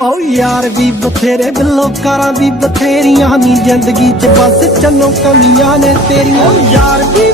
ਓ ਯਾਰ ਵੀ ਬਥੇਰੇ ਲੋਕਾਰਾਂ ਵੀ ਬਥੇਰੀਆਂ ਨੀ ਜ਼ਿੰਦਗੀ 'ਚ ਬਸ ਚੰਨੋ ਕਮੀਆਂ ਨੇ ਤੇਰੀਆਂ ਓ ਯਾਰ ਵੀ